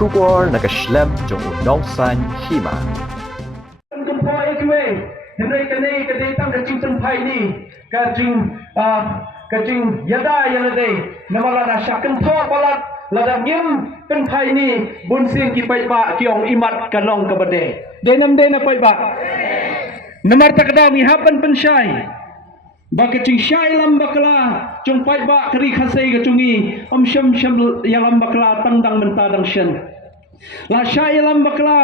Kubor nakaslem jong unong san hima. Henry kene kadetang kacing tempai ni kacing yada yalade namala na syakan tho balat lada ngem tempai ni bunsin ki pai ba kiong imat kanong kabade denam dena pai ba namar takda mi hapan pensyai ba kacing syai lam bakla chung pai ba kari khasai kacungi sham yalam bakla tangdang mentadang syen la syai lam bakla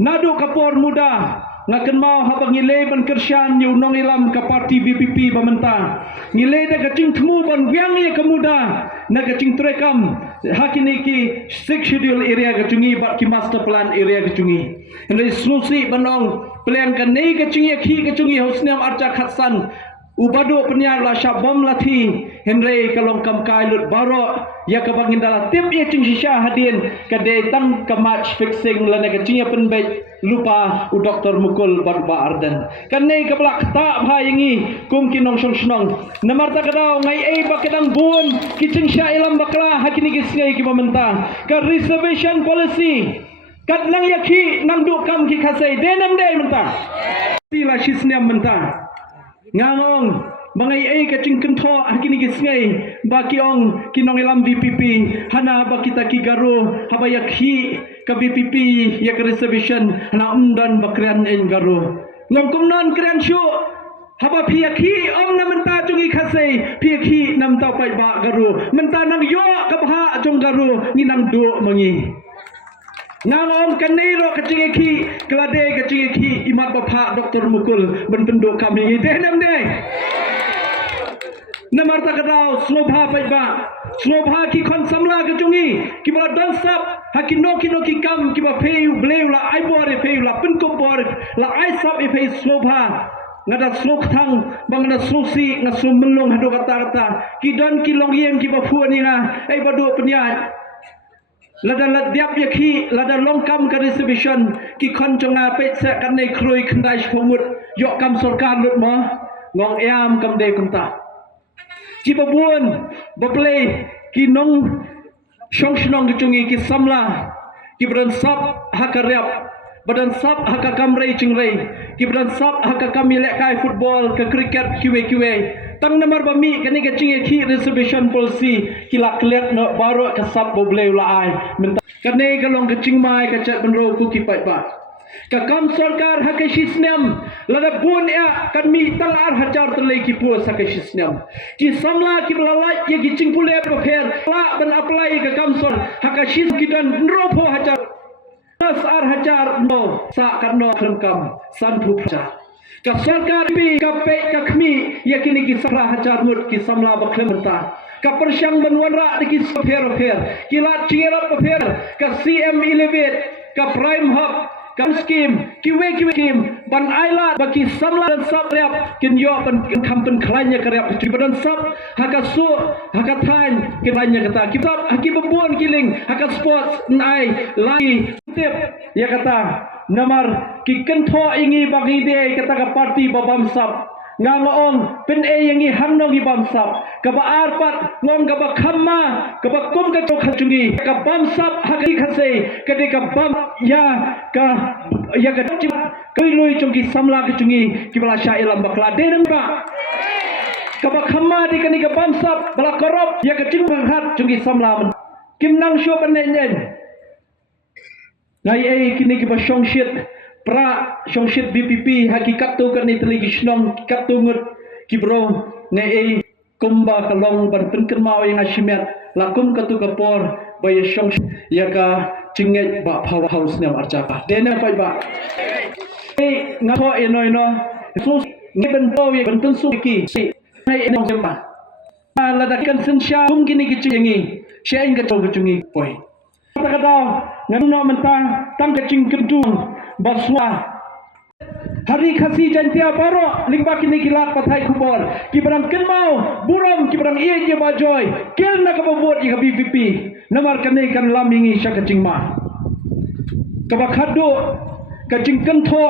nadu kapor muda ngakan mau habang ngilay ban kersyan yu nong ilam ka parti BPP bamenta ngilay da kacing temu ban wiang ye kemuda na kacing trekam hakini ki 6 schedule area kacungi bat ki master plan area kacungi henry solusi banong plan kan nei kacing ye ki kacungi hosniam arca khatsan ubado penyar la syabam lati henry kalong kam kailut baro ya kabang indala tip ye cing shisha hadin kade tang ka match fixing la na kacing ye penbait lupa u doktor mukul barba ardan kanai kablak ta bhayangi kum kinong song namar ta kadau ngai ei bakadang bun kicing sha ilam bakla hakini kisngai ki mamenta ka reservation policy kat nang yakhi nang du kam ki khasai denam dei menta sila shisniam menta ngangong mangai ei kacing kentho hakini kisngai baki ong kinong ilam VPP hana bakita ki garu habayakhi ka VPP ya ka reservation na undan bakrian en garu ngom kumnon krian shu haba phiakhi om na menta chungi khasei phiakhi nam ta pai ba garu menta nang yo ka bha chung garu ni nang du mangi nang om kanei ro kacing ki klade kacing ki imat bapha doktor mukul ben penduk kami deh nam deh namar ta kadau slobha pai ba slobha ki khon samla kacungi ki ba dansap hakino ki kam ki ba pheu bleu la ai bor pheu la pun ko bor la ai sap e pheu slobha ngada slok thang bangna susi ngasum melong hadu kata ki don ki long yem ki ba phu ni na ai ba do penyat lada ladiap yakhi lada longkam ka reservation ki khon chonga pe se kan nei kroi khandai phomut yo kam sarkar lut ma ngong eam kam de kum ta ki ba buon ba play ki nong shong shnong chungi ki samla ki bran sap hakaryap badan sap haka kamrei chingrei ki bran sap haka kamile kai football ka cricket kiwe tang namar bami kani ka chinge ki reservation policy ki la clear no baro ka sap bo bleu la ai kani ka long ka chingmai ka chat benro ku ki pai ba ka kam sarkar haka shisnem lada bun ya kan mi tang ar hajar terlei ki pu sa ka shisnem ki samla ki belalai ye ki chingpule pro pher la ban apply ka kam sor haka shis ki dan ro pho hajar tas ar hajar no sa karno kam san phu cha ka sarkar bi ka pe ka khmi yakini ki sara hajar mut ki samla baklementa ka persyang banwanra ki pher ki la chira pher ka CM elevate ka prime hub kam scheme kiwe kim ban aila baki samla dan sab rep kin yo ban kampen klanya karep cibadan sab haka su haka than kilanya kata kitab haki bembuan kiling haka sports nai lai tip ya kata namar ki kentho ingi bagi de kata ka parti babam sab ngangong pen e yangi hamno gi bam sab ka ba arpat ngom ka ba khamma ka ba kum ka chok chungi ka bam sab haki khase ka de ka bam ya ka chim kai lui chungi samla ka chungi ki bala sha ilam bakla de nang ba ka ba khamma di ka bam sab bala korop ya ka chim hat chungi samla man kim nang sho ban nen ngai e kini ki ba shong shit pra shongshit BPP hakikat tu kan ni teligi shnong kat tu ngut kibro ne e kumba kalong ban penken mau yang asimiat lakum katu kapor bay shong ya ka chinget ba power house ne archa ba dena pai ba e ngaho eno so ne ben po ye ben su ki ai eno jamba la da kan sen sha kum gini ki chingi she inga to chungi poi ta ka daw ngano menta tang ka ching kentung baswa hari khasi jantia baro lingba kini kilat pathai khubor ki barang kenmau buram ki barang ie je bajoy kel na ka bobot i BPP namar kane kan lamingi syaka cingma ka bakhado ka cingken tho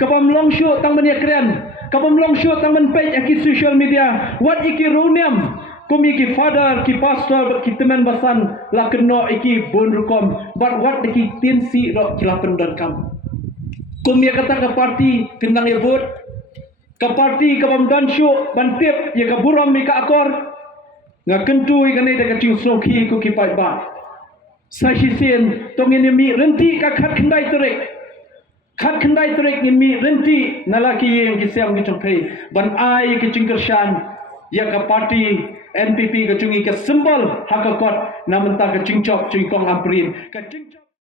ka bam longsho tang mania kren ka bam longsho tang men page aki social media wat iki runiam Kumi ki father ki pastor ki teman basan la keno iki bon rukom but what ki tinsi ro kilapen dan kam. Kumi kata ke parti kendang ya vote ke parti ke bamdan show bantip ya ke buram mi ka akor nga kentu ikane de ka soki ku ki pai ba. Sasisen tong ini mi renti ka khat khandai terek. Khat khandai terek ni mi renti nalaki yang ki sem ki tongpei ban ai ki cingkershan ya ka parti NPP ke cungi ke simbol hakakot namenta ke cingcok cingkong amprin ke cingcok